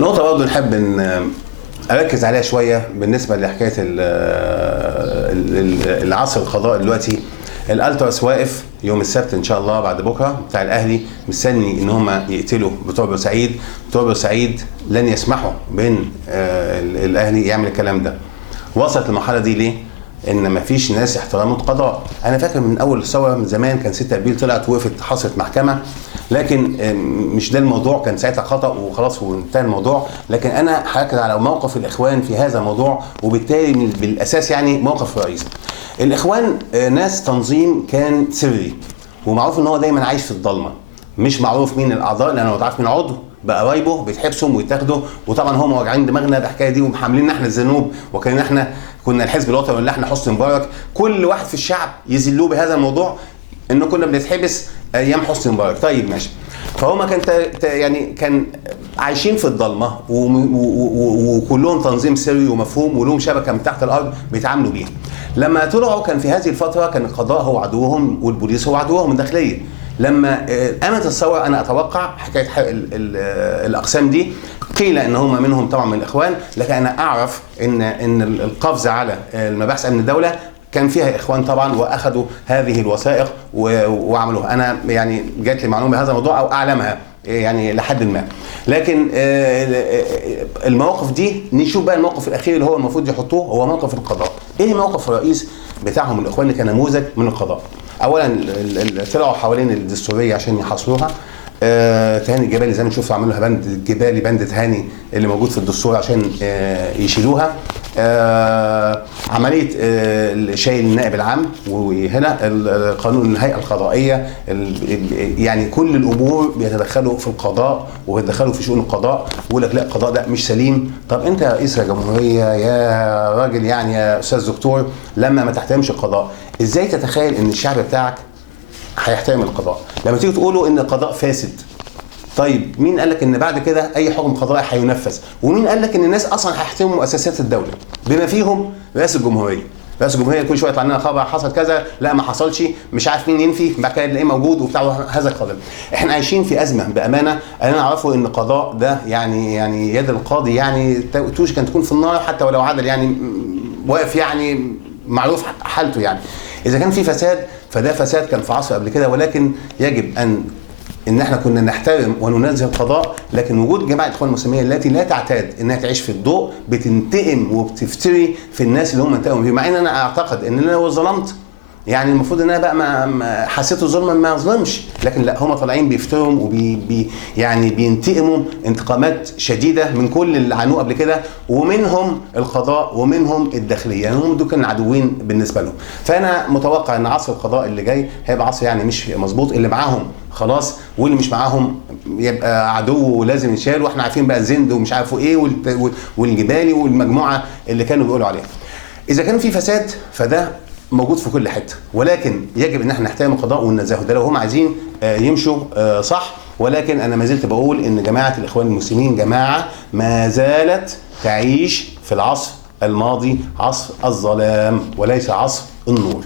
نقطة برضه نحب ان اركز عليها شوية بالنسبة لحكاية العصر القضاء دلوقتي. الالتراس واقف يوم السبت ان شاء الله بعد بكره بتاع الاهلي، مستني ان هم يقتلوا بتوع بورسعيد. بتوع بورسعيد لن يسمحوا بين الاهلي يعمل الكلام ده. وصلت المرحله دي ليه؟ ان مفيش ناس احترموا القضاء. انا فاكر من اول الثوره من زمان كان 6 ابريل طلعت وقفت حصلت محكمه، لكن مش ده الموضوع، كان ساعتها خطا وخلاص وانتهى الموضوع. لكن انا هركز على موقف الاخوان في هذا الموضوع، وبالتالي بالاساس يعني موقف الرئيس. الاخوان ناس تنظيم كان سري، ومعروف ان هو دايما عايش في الضلمه، مش معروف مين الاعضاء، لانه لو عارف مين عضو بقرايبه بيتحبسوا ويتاخدوا. وطبعا هم واجعين دماغنا بالحكايه دي ومحاملين احنا الذنوب، وكان احنا كنا الحزب الوطني ولا احنا حسني مبارك. كل واحد في الشعب يذلوه بهذا الموضوع انه كنا بنتحبس ايام حسني مبارك. طيب ماشي. فهم كان عايشين في الضلمه وكلهم تنظيم سري ومفهوم ولهم شبكه من تحت الارض بيتعاملوا بيها. لما طلعوا كان في هذه الفتره كان القضاء هو عدوهم والبوليس هو عدوهم الداخليه. لما قامت الثوره انا اتوقع حكايه الاقسام دي قيل ان هم منهم طبعا من الاخوان، لكن انا اعرف ان القفز على المباحث امن الدوله كان فيها اخوان طبعا، واخذوا هذه الوثائق وعملوها. انا يعني جات لي معلومه بهذا الموضوع او اعلمها يعني لحد ما. لكن المواقف دي نشوف بقى الموقف الاخير اللي هو المفروض يحطوه هو موقف القضاء. ايه موقف الرئيس بتاعهم الاخوان كنموذج من القضاء؟ اولا طلعوا حوالين الدستوريه عشان يحاصروها. تهاني الجبالي زي ما نشوف عملوا لها بند جبالي، بند تهاني اللي موجود في الدستور عشان يشيلوها. عمليه شايل النائب العام، وهنا قانون الهيئه القضائيه، يعني كل الامور بيتدخلوا في القضاء وبيتدخلوا في شؤون القضاء، ويقول لك لا القضاء ده مش سليم. طب انت يا رئيس الجمهوريه يا راجل يعني يا استاذ دكتور، لما ما تحترمش القضاء ازاي تتخيل ان الشعب بتاعك هيحترم القضاء؟ لما تيجي تقولوا ان القضاء فاسد، طيب مين قال لك ان بعد كده اي حكم قضائي هينفذ؟ ومين قال لك ان الناس اصلا هيحترموا مؤسسات الدوله بما فيهم رئاسه الجمهوريه؟ رئاسه الجمهوريه كل شويه يطلع لنا خبر حصل كذا، لا ما حصلش، مش عارف مين ينفي، بعد كده تلاقيه موجود وبتاع هذا القضاء. احنا عايشين في ازمه بامانه. انا اعرفه ان القضاء ده يعني يد القاضي يعني توشك ان تكون في النار حتى ولو عدل، يعني واقف يعني معروف حالته. يعني اذا كان في فساد فده فساد كان في عصر قبل كده، ولكن يجب ان احنا كنا نحترم وننزه القضاء. لكن وجود جماعه الاخوان المسلمين التي لا تعتاد انها تعيش في الضوء بتنتقم وبتفتري في الناس اللي هم انتقموا فيه، مع ان انا اعتقد ان انا لو ظلمت يعني المفروض ان انا بقى ما حسيت ظلما ما اظلمش، لكن لا هم طالعين بيفتروا يعني بينتقموا انتقامات شديده من كل اللي عانوه قبل كده، ومنهم القضاء ومنهم الداخليه، يعني هم دول كانوا عدوين بالنسبه لهم. فانا متوقع ان عصر القضاء اللي جاي هيبقى عصر يعني مش مظبوط، اللي معاهم خلاص واللي مش معاهم يبقى عدو ولازم يتشال. واحنا عارفين بقى الزند ومش عارفوا ايه والجبالي والمجموعه اللي كانوا بيقولوا عليها. اذا كان في فساد فده موجود في كل حته، ولكن يجب ان احنا نحترم القضاء وننزهه. ده لو هم عايزين يمشوا صح. ولكن انا ما زلت بقول ان جماعه الاخوان المسلمين جماعه ما زالت تعيش في العصر الماضي، عصر الظلام وليس عصر النور.